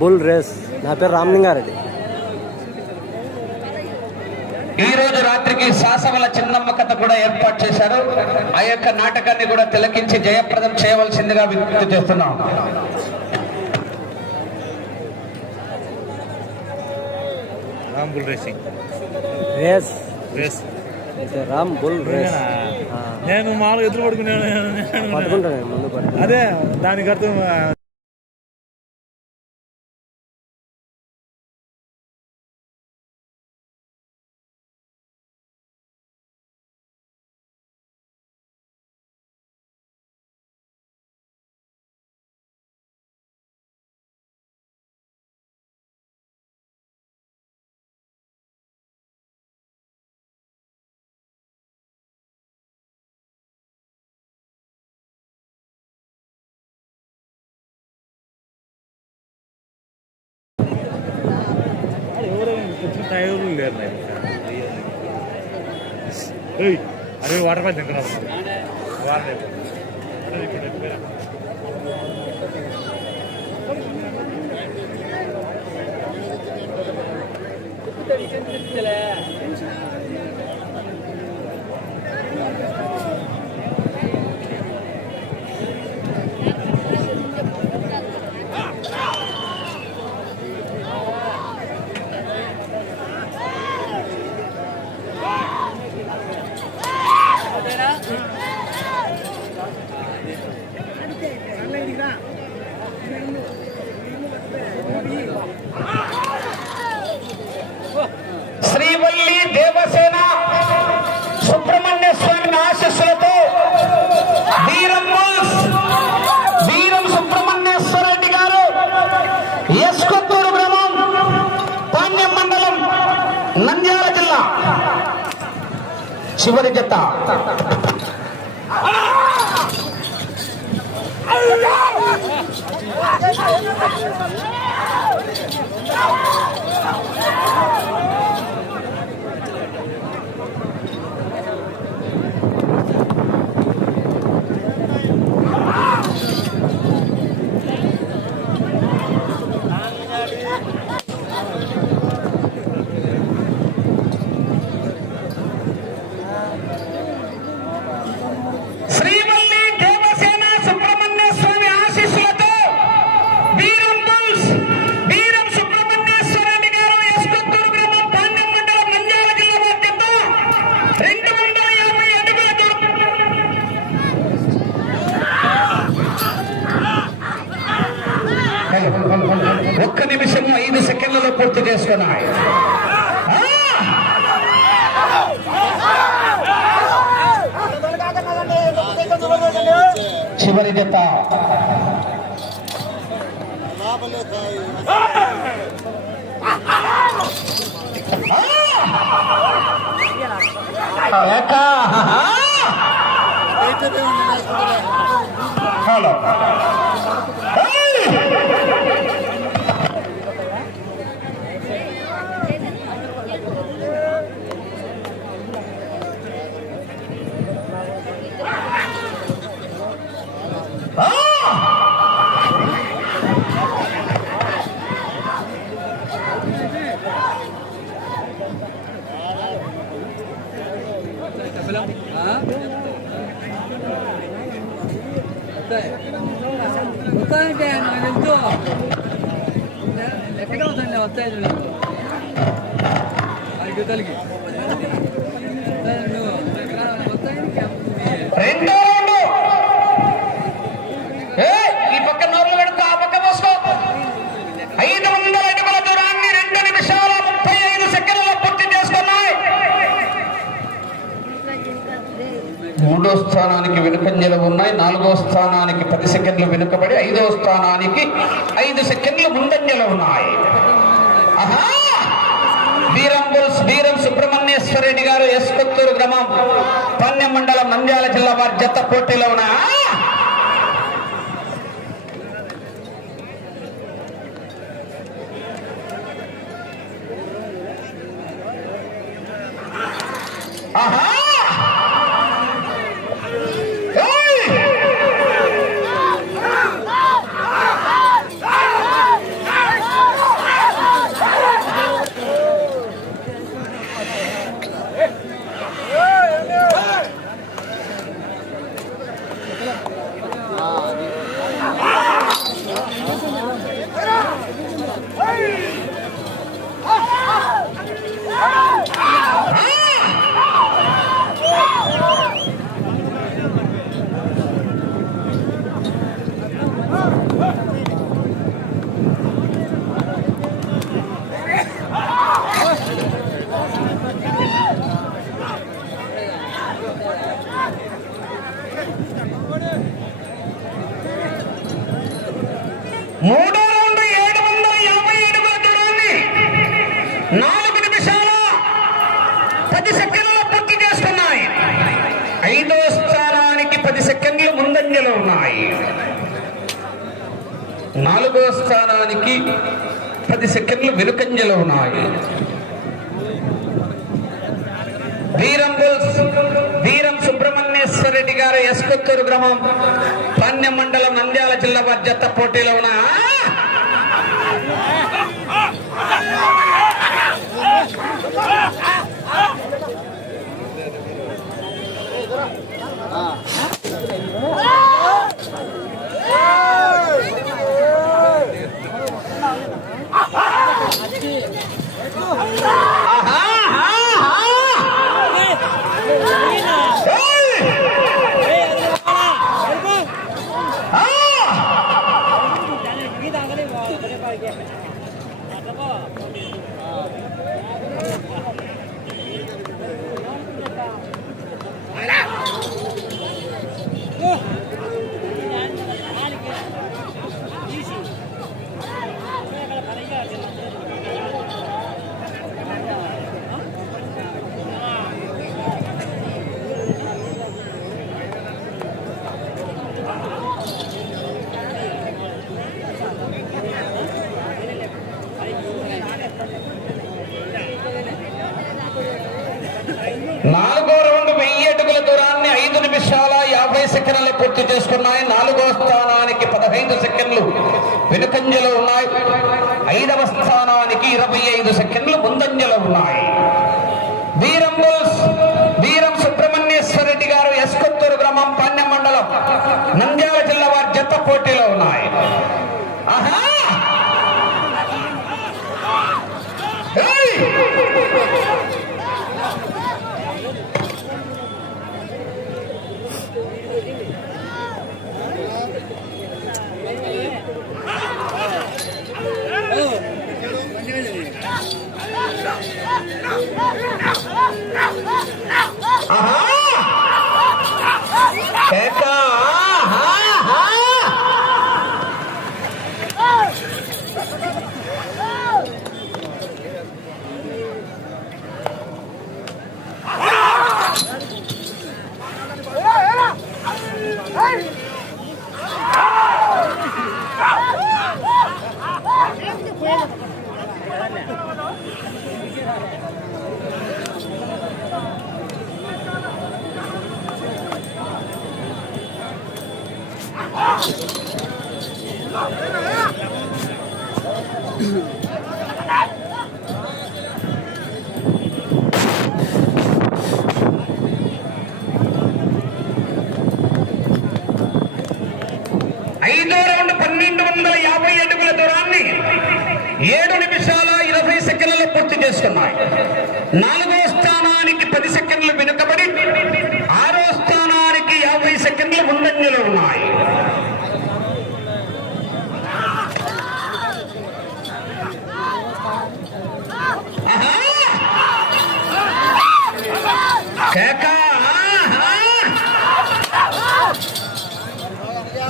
Bull race. నా పేరు రామలింగారెడ్డి. ఈ రోజు రాత్రికి శాసవల చిన్నమ్మ కథ కూడా ఏర్పాటు చేశారు. ఆ యొక్క నాటకాన్ని కూడా తిలకించి జయప్రదం చేయవలసిందిగా విజ్ఞప్తి చేస్తున్నాం. Ram bull racing. Race. Race. Ram bull race. నేను? మామూలుగా ఎదురు పడుకున్నాను అదే దానికి అర్థం ടയറില്ലായിരുന്നു അത് വാട്ടർ പാൻ ചെക്കണം ചില శ్రీవల్లి దేవసేన సుబ్రహ్మణ్య స్వామి ఆశస్సులతో వీరం బుల్స్, వీరం సుబ్రహ్మణ్యేశ్వర రెడ్డి గారు ఎస్కొత్తూరు గ్రామం పాణ్యం మండలం నంద్యాల జిల్లా. చివరి జత. శ్రీవల్లి Caraca! ಧನ್ಯವಾದ మూడో స్థానానికి వెనుకంజలు ఉన్నాయి. నాలుగో స్థానానికి పది సెకండ్లు వెనుకబడి ఐదో స్థానానికి ఐదు సెకండ్లు ముందంజలు ఉన్నాయి. వీరం సుబ్రహ్మణ్యేశ్వర రెడ్డి గారు ఎస్కొత్తూరు గ్రామం పాణ్యం మండలం నంద్యాల జిల్లా వారి జత పోటీలో ఉన్నా ఆహా ఏయ్! మూడో రౌండ్ ఏడు వందల యాభై అడుగుల దూరాన్ని నాలుగు నిమిషాల పది సెకండ్ల పూర్తి చేస్తున్నాయి ఐదో స్థానానికి పది సెకండ్లు ముందంజలో ఉన్నాయి నాలుగో స్థానానికి పది సెకండ్లు వెనుకంజలో ఉన్నాయి వీరం వీరం సుబ్రహ్మణ్యేశ్వర రెడ్డి గారు ఎస్కొత్తూరు గ్రామం పాణ్యం మండలం నంద్యాల జిల్లా బాధ్యత పోటీలో ఉన్న Ah ఆహా, ఏయ్! ఆ! నాలుగో రౌండ్ వెయ్యి అడుగుల దూరాన్ని ఐదు నిమిషాల యాభై సెకండ్లు పూర్తి చేసుకున్నాయి. నాలుగో స్థానానికి పదహైదు సెకండ్లు వెనుకంజలో ఉన్నాయి. ఐదవ స్థానానికి ఇరవై ఐదు సెకండ్లు ముందంజలో ఉన్నాయి. వీరం వీరం సుబ్రహ్మణ్యేశ్వర రెడ్డి గారు ఎస్కొత్తూరు గ్రామం పాణ్య మండలం నంద్యాల జిల్లా వారి జత పోటీలో ఉన్నాయి. ఆహా! ఆహా! కేక! ఆహా! ఆహా! ఐదో రౌండ్ పన్నెండు వందల యాభై అడుగుల దూరాన్ని ఏడు నిమిషాల ఇరవై సెకండ్లలో పూర్తి చేసుకున్నాయి నాలుగో స్థానానికి పది సెకండ్ వెనుకబడి ఆరో స్థానానికి యాభై సెకండ్లు ముందంజలో ఉన్నాయి ఆహా! కేక! ఆహా!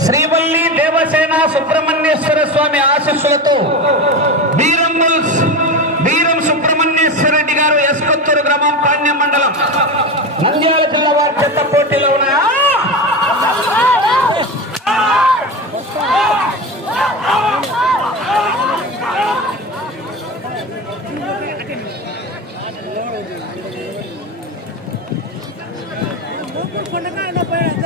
శ్రీవల్లి దేవసేన సుబ్రహ్మణ్యేశ్వర స్వామి ఆశీస్సులతో వీరమ్మల్ వీరం సుబ్రహ్మణ్యేశ్వర రెడ్డి గారు ఎస్కొత్తూరు గ్రామం పాణ్యం మండలం నంద్యాల జిల్లా వారి చెత్త పోటీలో ఉన్న అదిలు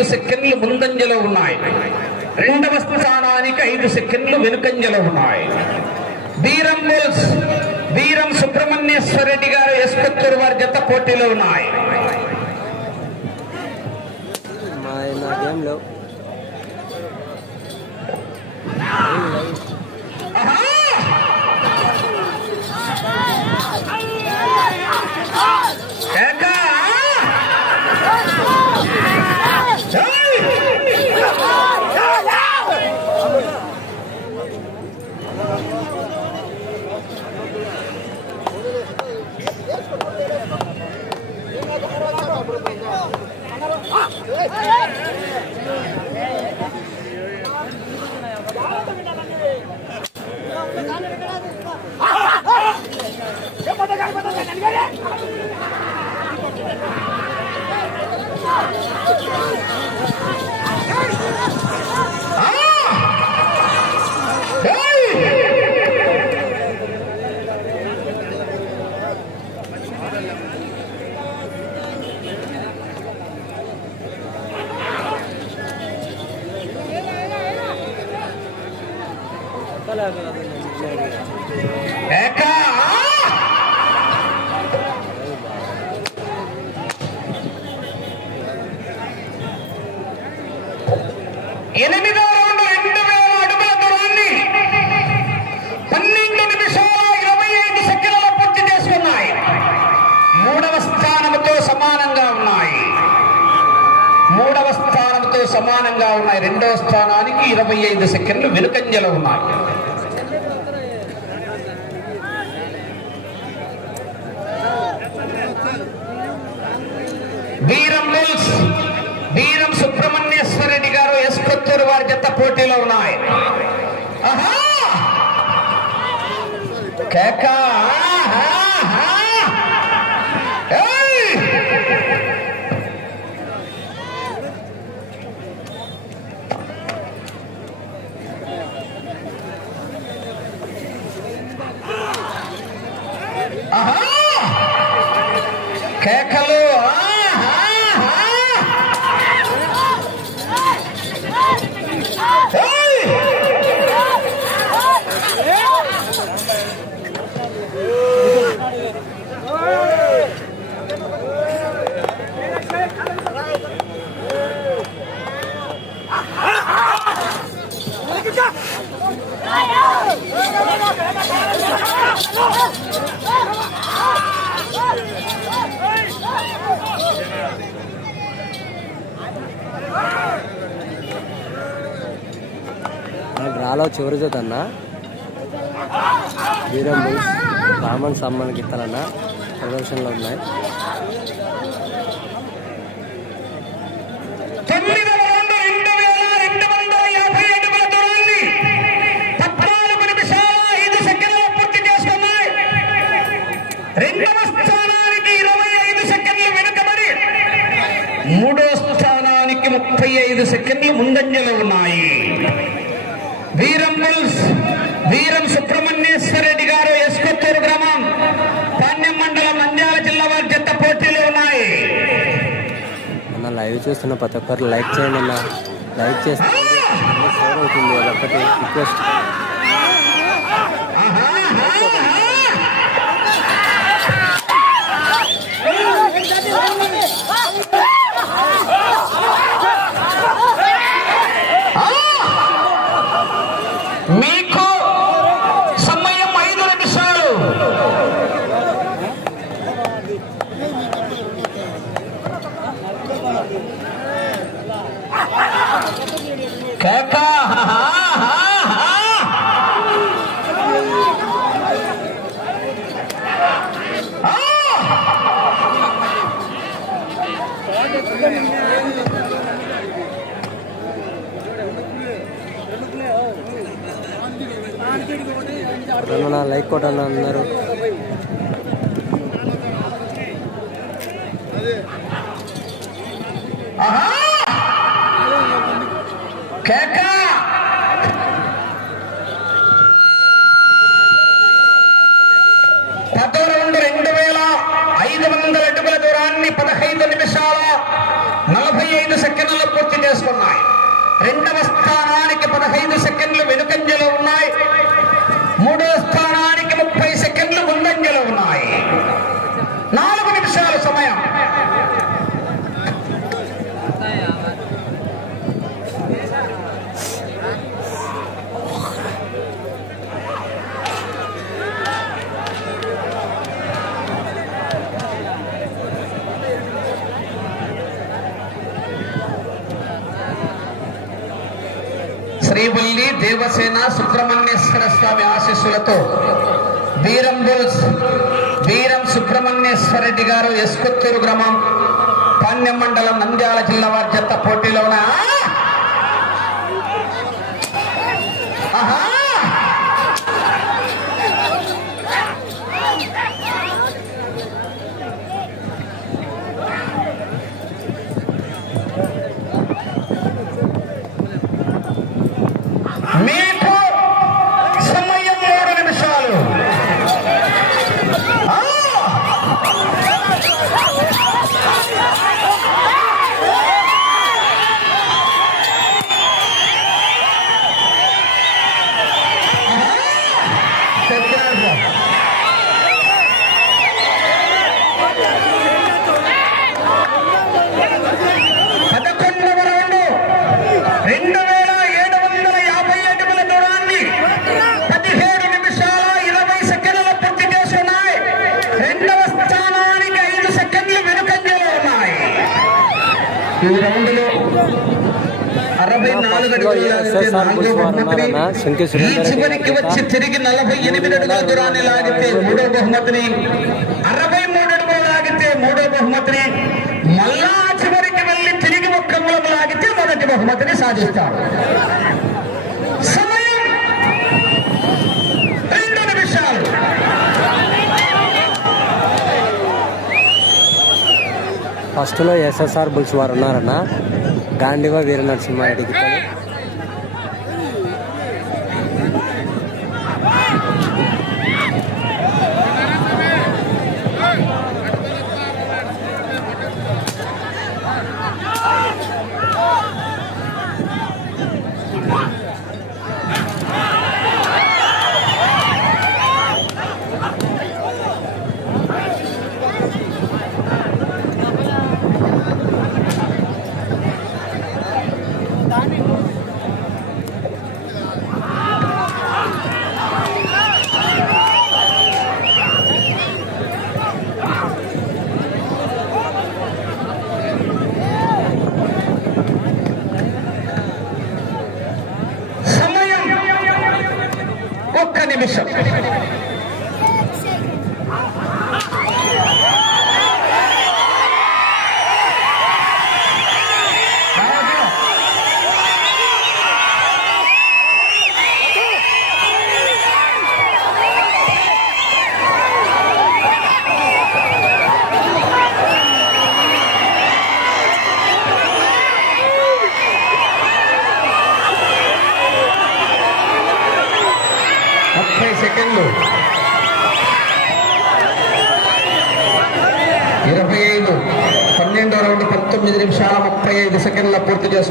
ఐదు సెకండ్లు ముందంజలో ఉన్నాయి. రెండవ స్థానానికి ఐదు సెకండ్లు వెనుకంజలో ఉన్నాయి. బీరం బుల్స్ బీరం సుబ్రహ్మణ్యేశ్వర రెడ్డి గారు ఎస్కొత్తూరు వారి జత పోటీలో ఉన్నాయి. ఆహా! Hey, hey. ఎనిమిదో రౌండ్ రెండు వేల అడుగుల దూరాన్ని పన్నెండు నిమిషాల ఇరవై ఐదు సెకండ్ల పూర్తి చేసుకున్నాయి. మూడవ స్థానంతో సమానంగా ఉన్నాయి. మూడవ స్థానంతో సమానంగా ఉన్నాయి. రెండవ స్థానానికి ఇరవై ఐదు సెకండ్లు వెనుకంజలో ఉన్నాయి వీరం బుల్స్ వీరం సుబ్రహ్మణ్యేశ్వర రెడ్డి గారు ఎస్కొత్తూరు వారి జత పోటీలో ఉన్నాయి. కేక! ఆహా! కేకలు ఆహా! ఏయ్! Ah! నాలో చివరి జత అన్న. వీరం బుల్స్ రామన్ సమ్మన్ గిత్తలన్న ప్రదర్శనలో ఉన్నాయి. తొమ్మిది రెండు ఐదు సెకండ్లు రెండవ స్థానానికి ఇరవై ఐదు సెకండ్లు వెనుకబడి మూడో స్థానానికి ముప్పై ఐదు సెకండ్లు ముందంజలో ఉన్నాయి. వీరం బుల్స్ వీరం సుబ్రహ్మణ్యేశ్వర రెడ్డి గారు ఎస్కొత్తూరు గ్రామం పాణ్యం మండలం నంద్యాల జిల్లా వారి జత పోటీలు ఉన్నాయి. అన్న లైవ్ చూస్తున్న ప్రతి ఒక్కరు లైక్ చేయండి అన్న. లైక్ చేస్తే అవుతుంది అదొక్కటి రిక్వెస్ట్ మీకు సమయం ఐదు నిమిషాలు కేక అన్న అందరూ కేక! పదో రౌండ్ రెండు వేల ఐదు వందల అడుగుల దూరాన్ని పదహైదు నిమిషాల నలభై ఐదు సెకండ్లు పూర్తి చేసుకున్నాయి. రెండవ స్థానానికి పదహైదు సెకండ్లు వెనుకంజలో ఉన్నాయి. మూడో స్థానానికి ముప్పై సెకండ్లు ముందంజలో ఉన్నాయి నాలుగు నిమిషాల సమయం శ్రీవల్లి దేవసేన సుబ్రహ్మణ్యేశ్వర స్వామి ఆశీస్సులతో వీరం బుల్స్ వీరం సుబ్రహ్మణ్యేశ్వర రెడ్డి గారు ఎస్కొత్తూరు గ్రామం పాణ్యం మండలం నంద్యాల జిల్లా వారి జత పోటీలో ఉన్న ఆహా! మీకు సమయం మూడు నిమిషాలు ఆ! చెప్పారు. పదకొండవ రౌండ్ రెండు వేల ఏడు వందల యాభై అడుగుల దూరాన్ని పదిహేడు నిమిషాల ఇరవై సెకండ్ల పూర్తి చేస్తున్నాయి రెండవ స్థానానికి ఐదు సెకండ్లు వెనుకంజలో ఉన్నాయి ఈ రౌండ్లో అరవై నాలుగు అడుగుల SSR నాలుగో బుల్స్ వారు బహుమతిని ఉన్నారన్న. శంకి ఈ చివరికి వచ్చి తిరిగి నలభై ఎనిమిది అడుగుల దూరాన్ని లాగితే మూడో బహుమతిని అరవై మూడు అడుగులు లాగితే మూడో బహుమతిని మళ్ళా చివరికి వెళ్ళి తిరిగి ఒక్క మూలం లాగితే మొదటి బహుమతిని సాధిస్తారు. సమయం రెండు నిమిషాలు. ఫస్ట్లో ఎస్ఎస్ఆర్ బుల్స్ వారు ఉన్నారన్న. ಗಾಂಡಿವ ವೀರನರಸಿಂಹ ಅಡಿಗಿತಾನೆ বিশ্বাস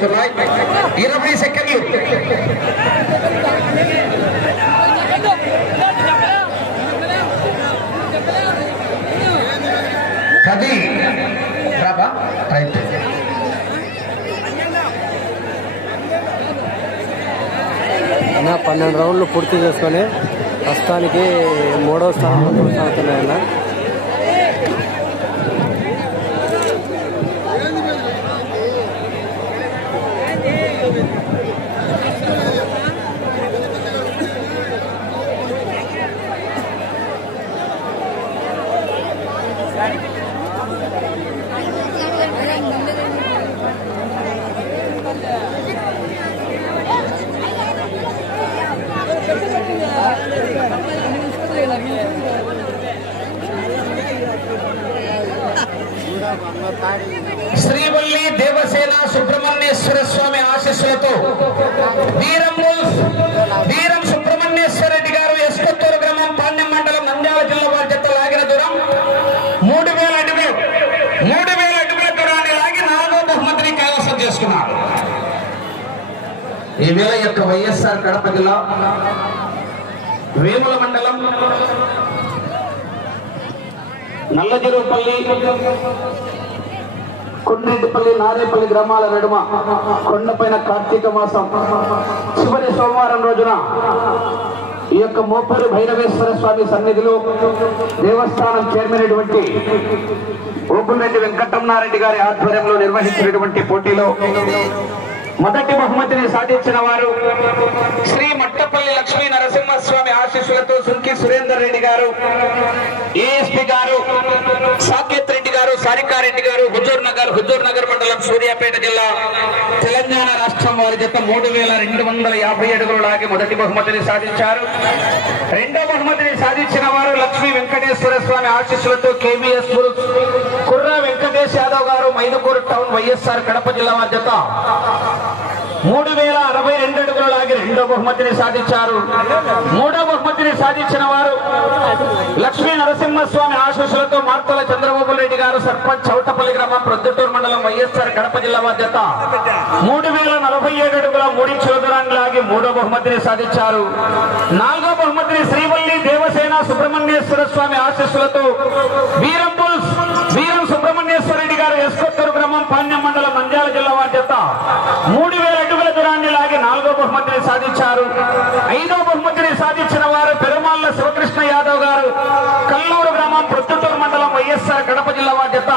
పూర్తి చేసుకున్నాయి ఇరవై సెకండ్లు. కది. ప్రభా రైట్. అన్న పన్నెండు రౌండ్లు పూర్తి చేసుకొని ప్రస్తుతానికి మూడో స్థానంలో కొనసాగుతున్నాయన్న శ్రీవల్లి దేవసేన సుబ్రహ్మణ్యేశ్వర స్వామి ఆశీస్సులతో వీరం వీరం సుబ్రహ్మణ్యేశ్వర రెడ్డి గారు ఎస్కొత్తూరు గ్రామం పాండ్యం మండలం నంద్యాల జిల్లా వారి జత లాగిన దూరం. మూడు వేల అడుగులు మూడు వేల అడుగుల దూరాన్ని లాగి నాలుగో బహుమతిని కైవసం చేసుకున్నారు. ఈ వేళ యొక్క వైఎస్ఆర్ కడప జిల్లా వేముల మండలం నల్లజరుపల్లి కొండ్రెడ్డిపల్లి నారేపల్లి గ్రామాల నడుమ కొండపైన కార్తీక మాసం. చివరి సోమవారం రోజున ఈ యొక్క మోపూరు భైరవేశ్వర స్వామి సన్నిధిలో దేవస్థానం చైర్మన్ అయినటువంటి ఓపులరెడ్డి వెంకటమ్మారెడ్డి గారి ఆధ్వర్యంలో నిర్వహించినటువంటి పోటీలో మొదటి బహుమతిని సాధించిన వారు శ్రీ మట్టపల్లి లక్ష్మీ నరసింహస్వామి ఆశీస్సులతో సుంకి సురేందర్ రెడ్డి గారు ఏఎస్పీ గారు సాకేత్ రెడ్డి గారు సారికారెడ్డి గారు హుజూర్ నగర్ హుజూర్ నగర్ మండలం సూర్యాపేట జిల్లా తెలంగాణ రాష్ట్రం వారి జత మూడు వేల రెండు వందల యాభై అడుగులు లాగి మొదటి బహుమతిని సాధించారు. రెండో బహుమతిని సాధించిన వారు లక్ష్మీ వెంకటేశ్వర స్వామి ఆశీస్సులతో కేవీఎస్ కుర్రా వెంకటేష్ యాదవ్ గారు మైదుకూరు టౌన్ వైఎస్ఆర్ కడప జిల్లా వారి జత మూడు వేల అరవై రెండు అడుగుల లాగి రెండో బహుమతిని సాధించారు. మూడో బహుమతిని సాధించిన వారు లక్ష్మీ నరసింహస్వామి ఆశీస్సులతో మార్తల చంద్రబాబు రెడ్డి గారు సర్పంచ్ చౌటపల్లి గ్రామం ప్రొద్దుటూరు మండలం వైఎస్ఆర్ కడప జిల్లా బాధ్యత. మూడు వేల నలభై ఏడు అడుగుల మూడించుల దూరాన్ని లాగి మూడో బహుమతిని సాధించారు. నాలుగో బహుమతిని శ్రీవల్లి దేవసేన సుబ్రహ్మణ్యేశ్వర స్వామి ఆశీస్సులతో వీరం వీరం సుబ్రహ్మణ్యేశ్వర రెడ్డి గారు ఎస్కొత్తూరు గ్రామం పాణ్యం మండలం నంద్యాల జిల్లా బాధ్యత. మూడు వేల అడుగుల దూరాన్ని లాగి నాలుగో బహుమతిని సాధించారు. ఐదో బహుమతిని సాధించిన వారు పెరుమాళ్ళ శివకృష్ణ యాదవ్ గారు. కల్లూరు గ్రామం ప్రొద్దుటూరు మండలం వైఎస్ఆర్ కడప జిల్లా బాధ్యత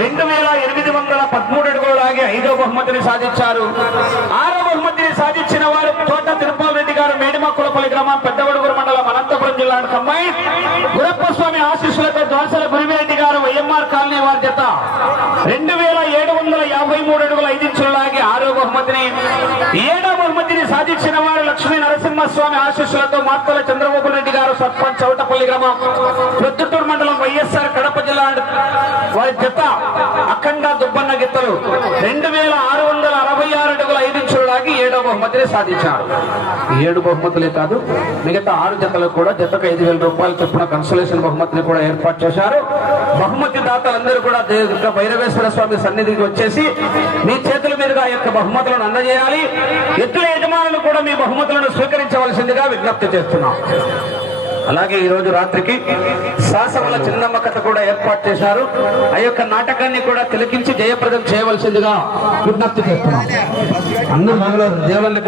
రెండు వేల ఎనిమిది వందల పదమూడు అడుగులు లాగి ఐదో బహుమతిని సాధించారు. ఆరో బహుమతిని సాధించిన వారు తోట తిరుపతి రెడ్డి గారు మేడిమక్కులపల్లి గ్రామం పెద్దవడుగురు మండలం అనంతపురం జిల్లా కంబైన్. గురప్ప స్వామి ఆశీస్సులతో దోసల గురివిరెడ్డి గారు వైఎంఆర్ కాలనీ వారి జత. రెండు వేల ఏడు వందల యాభై మూడు అడుగుల ఐదు ఇంచులు లాగి ఆరో బహుమతిని ఏడో సాధించిన వారు లక్ష్మీ నరసింహస్వామి ఆశీస్సులతో మార్తల చంద్రబాబు రెడ్డి గారు సర్పంచ్ చౌటపల్లి గ్రామం. ప్రొద్దుటూరు మండలం వైఎస్ఆర్ కడప జిల్లా వారి జత అఖండ దుబ్బన్న గిత్తలు. రెండు వేల ఆరు వందల అరవై ఆరు అడుగుల ఐదు ఇంచులు లాగి ఏడో సాధించారు. ఏడు బహుమతులే కాదు మిగతా ఆరు జతలకు కూడా జతకు ఐదు వేల రూపాయలు చొప్పున కన్సలేషన్ బహుమతిని కూడా ఏర్పాటు చేశారు. బహుమతి దాతలందరూ కూడా దేవ భైరవేశ్వర స్వామి సన్నిధికి వచ్చేసి మీ చేతుల మీదుగా ఆ యొక్క బహుమతులను అందజేయాలి. ఎత్తుల యజమానులు కూడా మీ బహుమతులను స్వీకరించవలసిందిగా విజ్ఞప్తి చేస్తున్నాం. అలాగే ఈ రోజు రాత్రికి శాసనల చిన్నమ్మ కథ కూడా ఏర్పాటు చేశారు. ఆ యొక్క నాటకాన్ని కూడా తిలకించి జయప్రదం చేయవలసిందిగా విజ్ఞప్తి చేస్తున్నాం. అందరూ మంగళవారం దేవాలయ